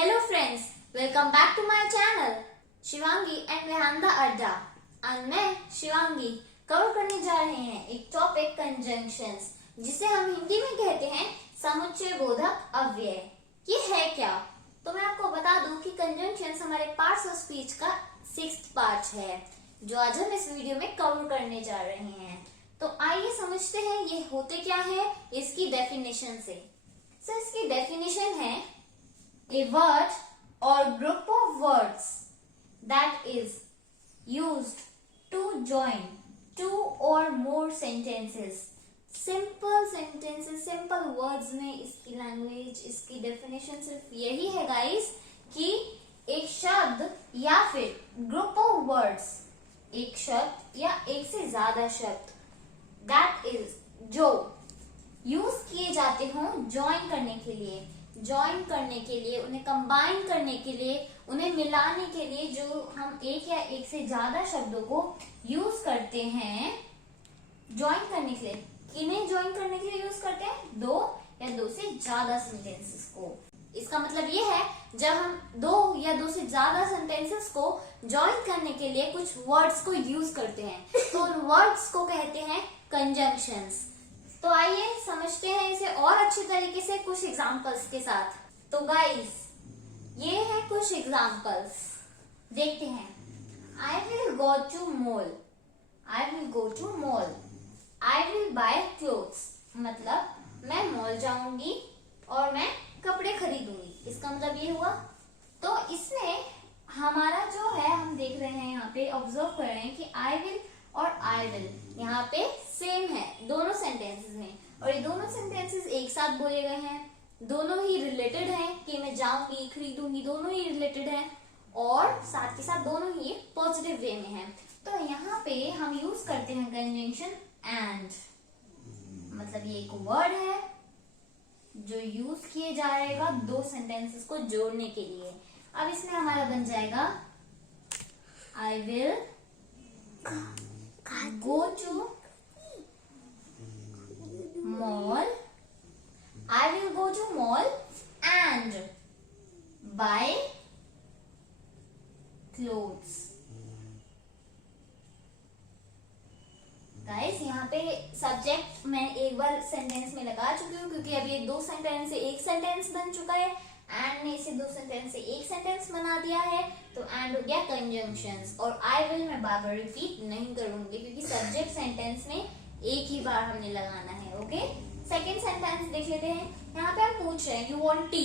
Hello friends, welcome back to my channel Shivangi and Vihaan the adda. आज मैं Shivangi cover करने जा रहे हैं एक टॉपिक कंजंक्शंस, जिसे हम हिंदी में कहते हैं समुच्चय बोधक अव्यय। ये है क्या? तो मैं आपको बता दूं कि कंजंक्शंस हमारे पार्ट्स ऑफ स्पीच का 6th पार्ट है, जो आज हम इस वीडियो में कवर करने जा रहे हैं। तो आइए समझते हैं ये होते क्या है इसकी डेफिनेशन से। इसकी डेफिनेशन है a word or group of words that is used to join two or more sentences। Simple sentences, simple words में इसकी लैंग्वेज, इसकी डेफिनेशन सिर्फ यही है गाइस कि एक शब्द या फिर ग्रुप ऑफ वर्ड्स, एक शब्द या एक से ज्यादा शब्द, दैट इज जो यूज किए जाते हों ज्वाइन करने के लिए, उन्हें कंबाइन करने के लिए, उन्हें मिलाने के लिए, जो हम एक या एक से ज्यादा शब्दों को यूज करते हैं ज्वाइन करने के लिए। इन्हें ज्वाइन करने के लिए यूज करते हैं दो या दो से ज्यादा सेंटेंसेस को। इसका मतलब ये है जब हम दो या दो से ज्यादा सेंटेंसेस को ज्वाइन करने के लिए कुछ वर्ड्स को यूज करते हैं तो उन वर्ड्स को कहते हैं कंजंक्शंस। तो आइए समझते हैं इसे और अच्छी तरीके से कुछ एग्जांपल्स के साथ। तो गाइस ये है कुछ एग्जांपल्स, देखते हैं। I will go to mall, I will go to mall, I will buy clothes, मतलब मैं मॉल जाऊंगी और मैं कपड़े खरीदूंगी। इसका मतलब ये हुआ। तो इसमें हमारा जो है, हम देख रहे हैं यहाँ पे, ऑब्जर्व कर रहे हैं कि आई विल और आई विल यहाँ पे सेम है दोनों सेंटेंसेस में, और ये दोनों सेंटेंसेस एक साथ बोले गए हैं, दोनों ही रिलेटेड हैं कि मैं जाऊंगी खरीदूंगी, दोनों ही रिलेटेड हैं और साथ के साथ दोनों ही पॉजिटिव वे में हैं। तो यहाँ पे हम यूज करते हैं कंजंक्शन एंड, मतलब ये एक वर्ड है जो यूज किए जाएगा दो सेंटेंसेस को जोड़ने के लिए। अब इसमें हमारा बन जाएगा I will go to mall, I will go to mall and buy clothes। Guys यहाँ पे सब्जेक्ट मैं एक बार सेंटेंस में लगा चुकी हूँ, क्योंकि अब ये दो सेंटेंस से एक सेंटेंस बन चुका है। एंड ने इसे दो सेंटेंस से एक सेंटेंस बना दिया है, तो एंड हो गया कंजंक्शंस। और आई विल मैं बार बार रिपीट नहीं करूंगी, क्योंकि सब्जेक्ट सेंटेंस में एक ही बार हमने लगाना है। ओके, सेकेंड सेंटेंस देख लेते हैं। यहाँ पे हम पूछ रहे हैं you want T,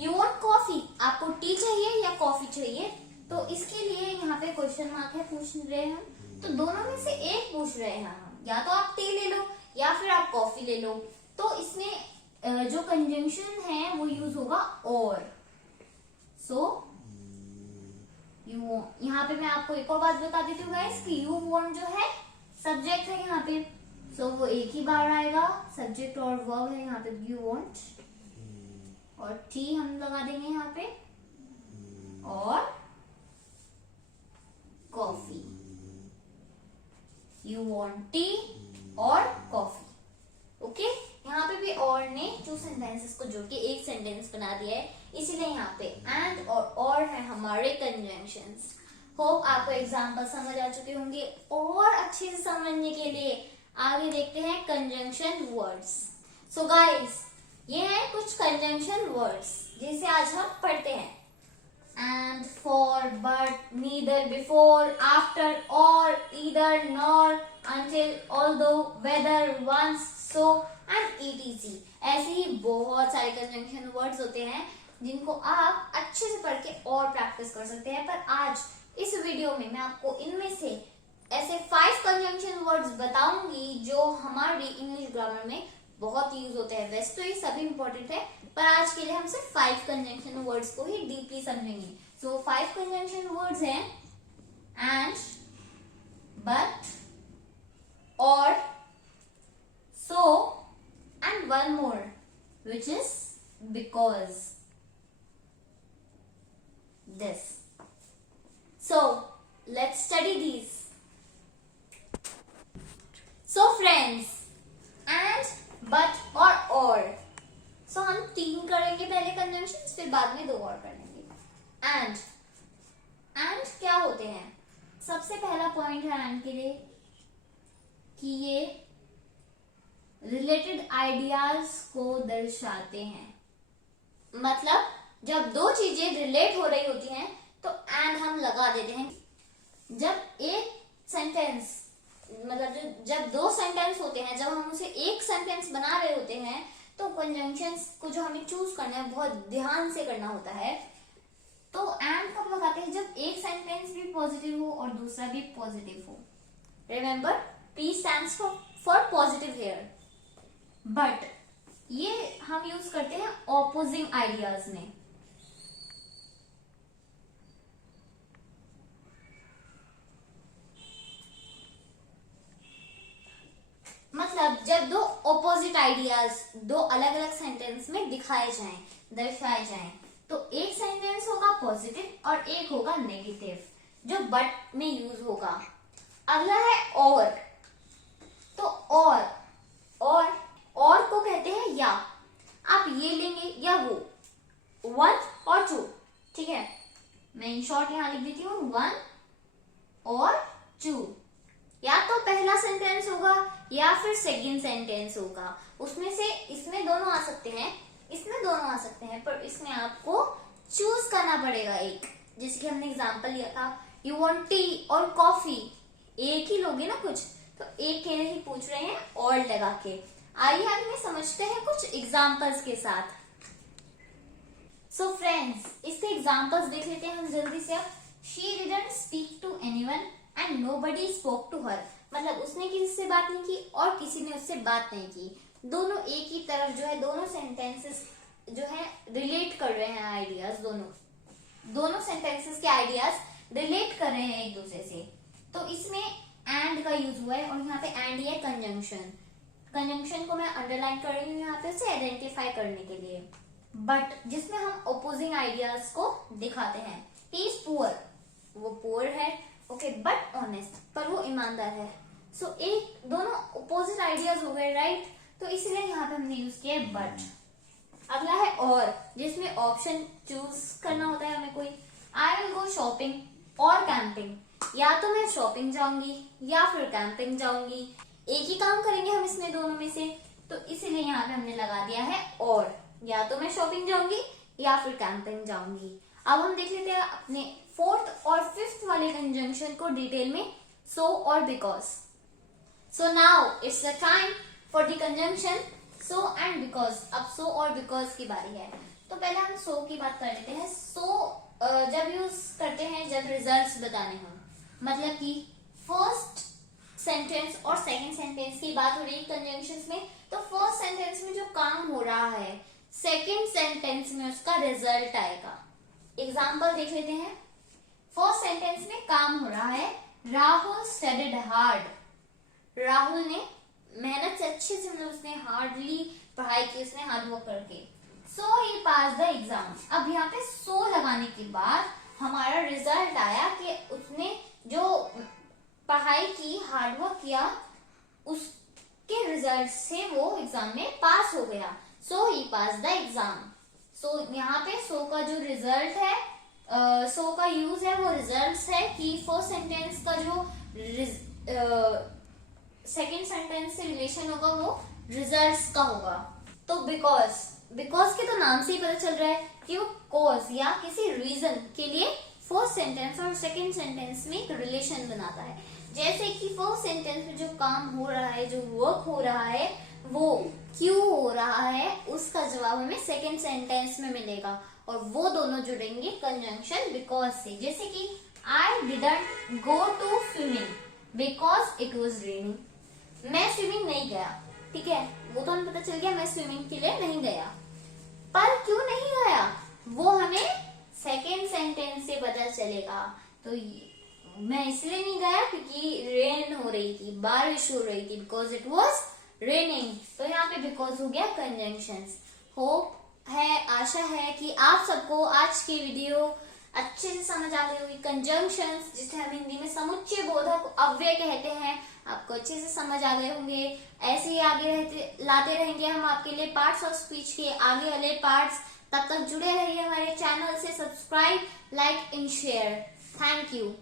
you want coffee, आपको टी चाहिए या कॉफी चाहिए। तो इसके लिए यहाँ पे क्वेश्चन मार्क है, पूछ रहे हैं हम, तो दोनों में से एक पूछ रहे हैं हम, या तो आप टी ले लो या फिर आप कॉफी ले लो। तो इसमें जो कंजंक्शन है वो यूज होगा और। सो यू, यहाँ पे मैं आपको एक और बात बता देती हूँ गाइस कि यू वांट जो है सब्जेक्ट है यहाँ पे, सो वो एक ही बार आएगा, सब्जेक्ट और वर्ब है यहाँ पे यू वांट, और टी हम लगा देंगे यहाँ पे, और कॉफी, यू वांट टी और कॉफी। ओके, यहाँ पे भी और ने टू सेंटेंसेस को जोड़ के एक सेंटेंस बना दिया है, इसीलिए यहाँ पे एंड और है हमारे कंजंक्शंस। होप आपको एग्जांपल समझ आ चुके होंगे। और अच्छे से समझने के लिए आगे देखते हैं कंजंक्शन वर्ड्स। सो गाइस ये है कुछ कंजंक्शन वर्ड्स जिसे आज हम पढ़ते हैं। And, for, but, neither, before, after, or, either, nor, until, although, whether, once, so and etc। ऐसे ही बहुत सारे कंजंक्शन वर्ड्स होते हैं जिनको आप अच्छे से पढ़ के और प्रैक्टिस कर सकते हैं। पर आज इस वीडियो में मैं आपको इनमें से ऐसे 5 कंजंक्शन वर्ड्स बताऊंगी जो हमारी इंग्लिश ग्रामर में बहुत यूज होते हैं। वैसे तो ये सभी इंपॉर्टेंट है, पर आज के लिए हम सिर्फ 5 कंजंक्शन वर्ड्स को ही डीपली समझेंगे। सो 5 कंजंक्शन वर्ड्स हैं and, but, or, so and one more which is because, this। So let's study these। So friends, and, but or सो हम 3 करेंगे पहले कंजंक्शन, फिर बाद में 2 और कर लेंगे। एंड क्या होते हैं? सबसे पहला पॉइंट है एंड के लिए कि ये रिलेटेड आइडियाज को दर्शाते हैं। मतलब जब 2 चीजें रिलेट हो रही होती हैं तो एंड हम लगा देते हैं। जब एक सेंटेंस मतलब जब 2 सेंटेंस होते हैं, जब हम उसे एक सेंटेंस बना रहे होते हैं तो कंजंक्शंस को जो हमें चूज करना है बहुत ध्यान से करना होता है। तो एंड कब लगाते हैं? जब एक सेंटेंस भी पॉजिटिव हो और दूसरा भी पॉजिटिव हो। Remember, P stands for positive here. But ये हम यूज करते हैं ऑपोजिंग आइडियाज में। मतलब जब 2 ऑपोजिट आइडियाज 2 अलग अलग सेंटेंस में दिखाए जाएं, दर्शाए जाएं, तो एक सेंटेंस होगा पॉजिटिव और एक होगा नेगेटिव, जो बट में यूज होगा। अगला है और। तो और को कहते हैं या। आप ये लेंगे या वो, 1 और 2, ठीक है। मैं इन शॉर्ट यहां लिख देती हूँ 1 और 2। या तो पहला सेंटेंस होगा या फिर सेकंड सेंटेंस होगा। उसमें से इसमें दोनों आ सकते हैं, इसमें दोनों आ सकते हैं, पर इसमें आपको चूज करना पड़ेगा एक। जैसे कि हमने एग्जांपल लिया था, यू वांट टी और कॉफी, एक ही लोगे ना कुछ, तो एक के लिए ही पूछ रहे हैं और लगा के। आइए हम इन्हें समझते हैं कुछ एग्जांपल्स के साथ। सो फ्रेंड्स, इसके एग्जांपल्स देख लेते हैं हम जल्दी से। She didn't speak to anyone and nobody spoke to her. मतलब उसने किसी से बात नहीं की और किसी ने उससे बात नहीं की। दोनों एक ही तरफ जो है, दोनों सेंटेंसेस जो है रिलेट कर रहे हैं आइडियाज। दोनों सेंटेंसेस के आइडियाज रिलेट कर रहे हैं एक दूसरे से। तो इसमें एंड का यूज हुआ है और यहाँ पे एंड ये कंजंक्शन। कंजंक्शन को मैं अंडरलाइन कर रही हूँ यहाँ पे उसे आइडेंटिफाई करने के लिए। बट जिसमें हम ओपोजिंग आइडियाज को दिखाते हैं। ही इज पुअर, वो पुअर है, ओके, बट ऑनेस्ट, पर वो ईमानदार है। सो एक दोनों ओपोजिट आइडियाज हो गए, राइट। तो इसलिए यहाँ पे हमने यूज किया बट। अगला है और, जिसमें ऑप्शन चूज करना होता है हमें कोई। आई विल गो शॉपिंग और कैंपिंग। या तो मैं शॉपिंग जाऊंगी या फिर कैंपिंग जाऊंगी, एक ही काम करेंगे हम इसमें दोनों में से। तो इसीलिए यहाँ पे हमने लगा दिया है और। या तो मैं शॉपिंग जाऊंगी या फिर कैंपिंग जाऊंगी। अब हम देख लेते हैं अपने 4th और 5th वाले कंजंक्शन को डिटेल में, सो और because. So now it's the time for the conjunction so and because. अब सो और बिकॉज की बारी है। तो पहले हम सो की बात कर लेते हैं। सो जब यूज करते हैं जब रिजल्ट्स बताने हो, मतलब कि फर्स्ट सेंटेंस और सेकंड सेंटेंस की बात हो रही है कंजंक्शंस में, तो फर्स्ट सेंटेंस में जो काम हो रहा है सेकंड सेंटेंस में उसका रिजल्ट आएगा। एग्जाम्पल देख लेते हैं। फर्स्ट सेंटेंस में काम हो रहा है राहुल स्टडीड हार्ड। राहुल ने मेहनत से अच्छे से, मतलब उसने हार्डली पढ़ाई की, उसने हार्ड वर्क करके। सो ही पास द एग्जाम। अब यहाँ पे सो लगाने के बाद हमारा रिजल्ट आया कि उसने जो पढ़ाई की, हार्ड वर्क किया, उसके रिजल्ट से वो एग्जाम में पास हो गया। सो ही पास द एग्जाम। सो यहाँ पे सो का जो रिजल्ट है, सो का यूज है वो रिजल्ट्स है कि फर्स्ट सेंटेंस का जो सेकेंड सेंटेंस से रिलेशन होगा वो रिजल्ट्स का होगा। तो बिकॉज के तो नाम से ही पता चल रहा है कि वो कॉज या किसी रीजन के लिए फर्स्ट सेंटेंस और सेकेंड सेंटेंस में एक रिलेशन बनाता है। जैसे कि फर्स्ट सेंटेंस में जो काम हो रहा है, जो वर्क हो रहा है, वो क्यों हो रहा है, उसका जवाब हमें सेकेंड सेंटेंस में मिलेगा और वो दोनों जुड़ेंगे कंजंक्शन बिकॉज से। जैसे कि I didn't go to swimming because it was raining. मैं स्विमिंग नहीं गया, ठीक है, वो तो हमें पता चल गया मैं स्विमिंग के लिए नहीं गया, पर क्यों नहीं गया वो हमें सेकेंड सेंटेंस से पता चलेगा। तो मैं इसलिए नहीं गया क्योंकि रेन हो रही थी, बारिश हो रही थी, बिकॉज इट वॉज रेनिंग। तो यहाँ पे बिकॉज हो गया कंजंक्शंस। होप है, आशा है कि आप सबको आज की वीडियो अच्छे से समझ आ गई होगी। कंजंक्शंस जिसे हम हिंदी में समुच्चय बोधक अव्यय कहते हैं, आपको अच्छे से समझ आ गए होंगे। ऐसे ही आगे लाते रहेंगे हम आपके लिए पार्ट्स ऑफ स्पीच के आगे वाले पार्ट्स। तब तक जुड़े रहिए हमारे चैनल से। Subscribe, like and share. Thank you.